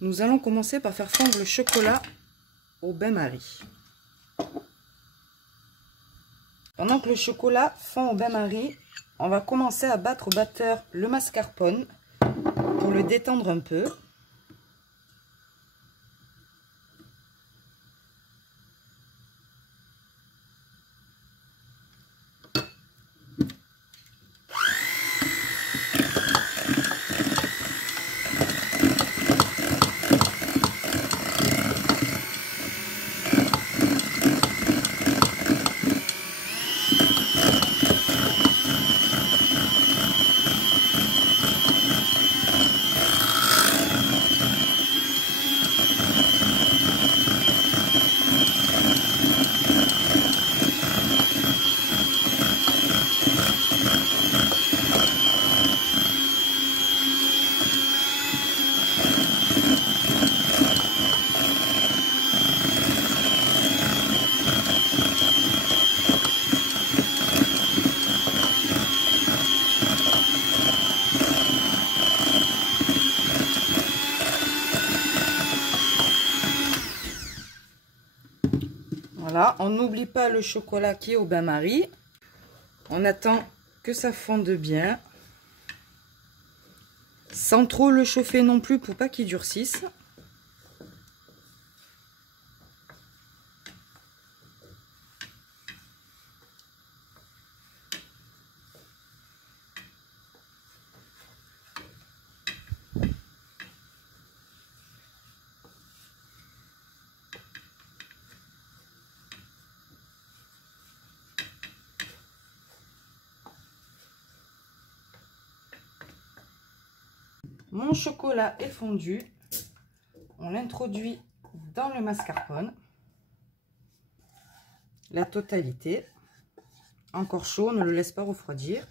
nous allons commencer par faire fondre le chocolat au bain-marie. Pendant que le chocolat fond au bain-marie, on va commencer à battre au batteur le mascarpone pour le détendre un peu. Voilà, on n'oublie pas le chocolat qui est au bain-marie. On attend que ça fonde bien. Sans trop le chauffer non plus pour pas qu'il durcisse. Mon chocolat est fondu, on l'introduit dans le mascarpone, la totalité, encore chaud, on ne le laisse pas refroidir.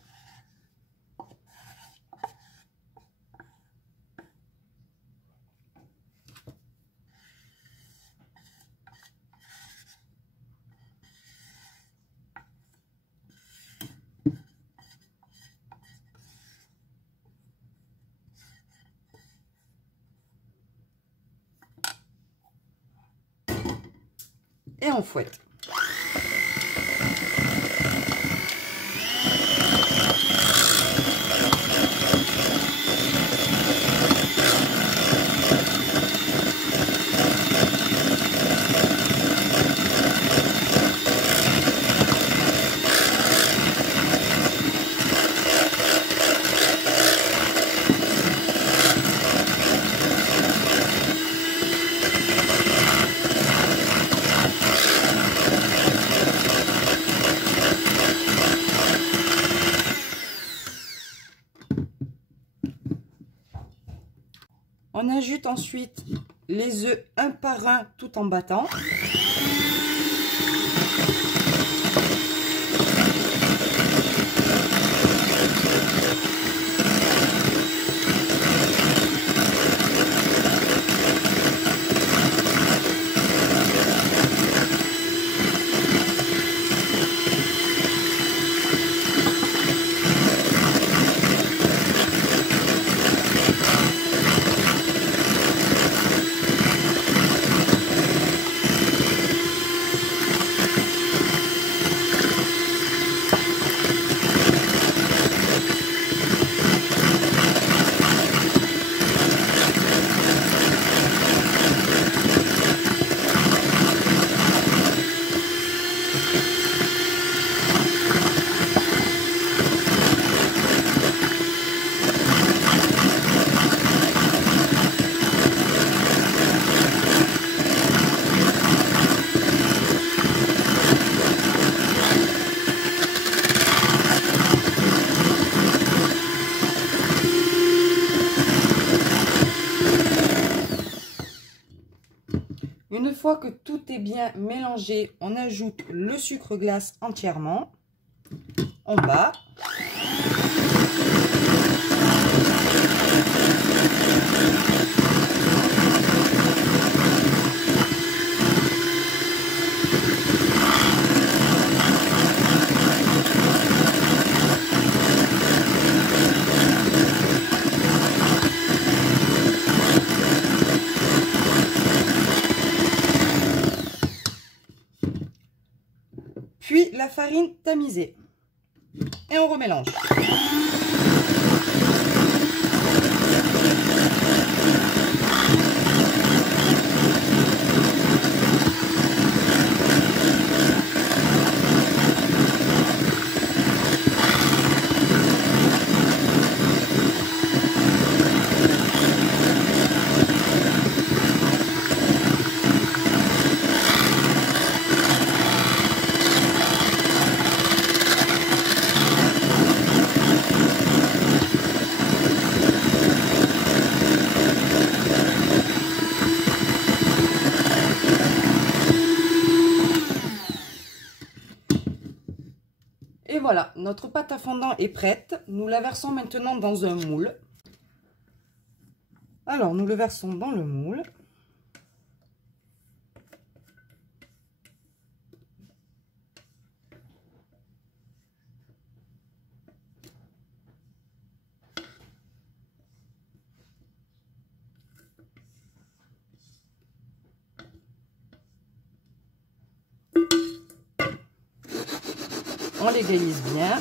Et on fouette. On ajoute ensuite les œufs un par un tout en battant. Une fois que tout est bien mélangé, on ajoute le sucre glace entièrement. On bat. farine tamisée. Et on remélange. Et voilà, notre pâte à fondant est prête. Nous la versons maintenant dans un moule. Alors, nous le versons dans le moule. On l'égalise bien.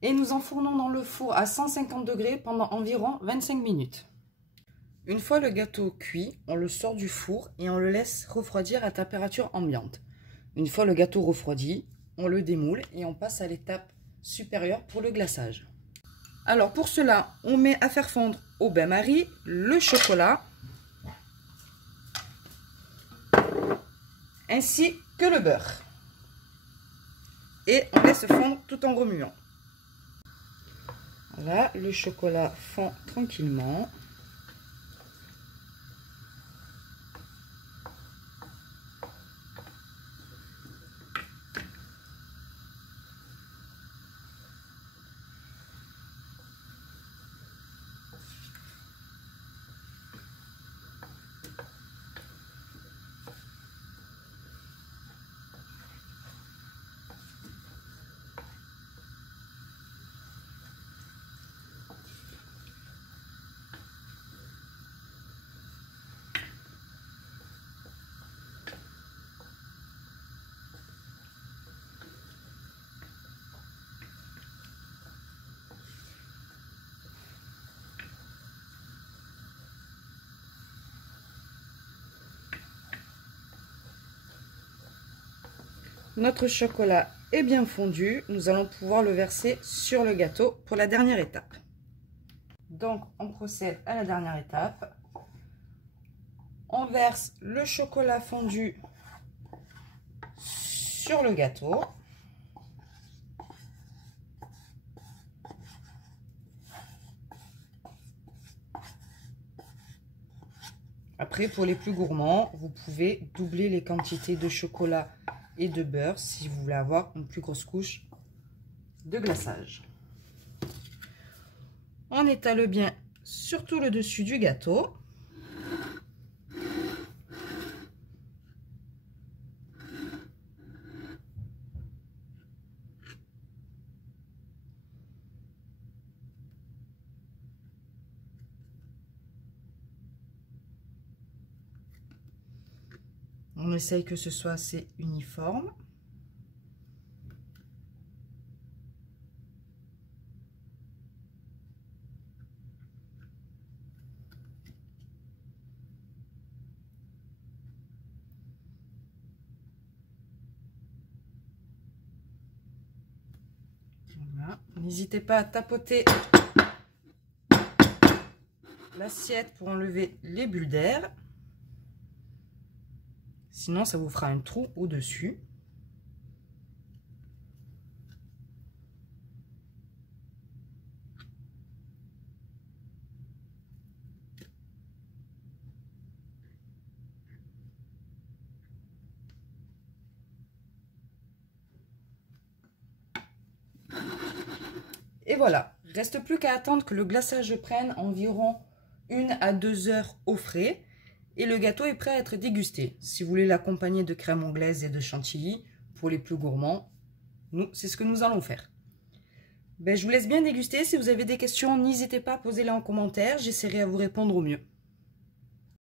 Et nous enfournons dans le four à 150 degrés pendant environ 25 minutes. Une fois le gâteau cuit, on le sort du four et on le laisse refroidir à température ambiante. Une fois le gâteau refroidi, on le démoule et on passe à l'étape supérieure pour le glaçage. Alors pour cela, on met à faire fondre au bain-marie le chocolat ainsi que le beurre. Et on laisse fondre tout en remuant. Voilà, le chocolat fond tranquillement. Notre chocolat est bien fondu. Nous allons pouvoir le verser sur le gâteau pour la dernière étape. Donc, on procède à la dernière étape. On verse le chocolat fondu sur le gâteau. Après, pour les plus gourmands, vous pouvez doubler les quantités de chocolat et de beurre si vous voulez avoir une plus grosse couche de glaçage. On étale bien sur tout le dessus du gâteau. On essaye que ce soit assez uniforme. Voilà. N'hésitez pas à tapoter l'assiette pour enlever les bulles d'air. Sinon, ça vous fera un trou au-dessus. Et voilà, reste plus qu'à attendre que le glaçage prenne environ 1 à 2 heures au frais. Et le gâteau est prêt à être dégusté. Si vous voulez l'accompagner de crème anglaise et de chantilly, pour les plus gourmands, c'est ce que nous allons faire. Je vous laisse bien déguster. Si vous avez des questions, n'hésitez pas à poser-les en commentaire. J'essaierai à vous répondre au mieux.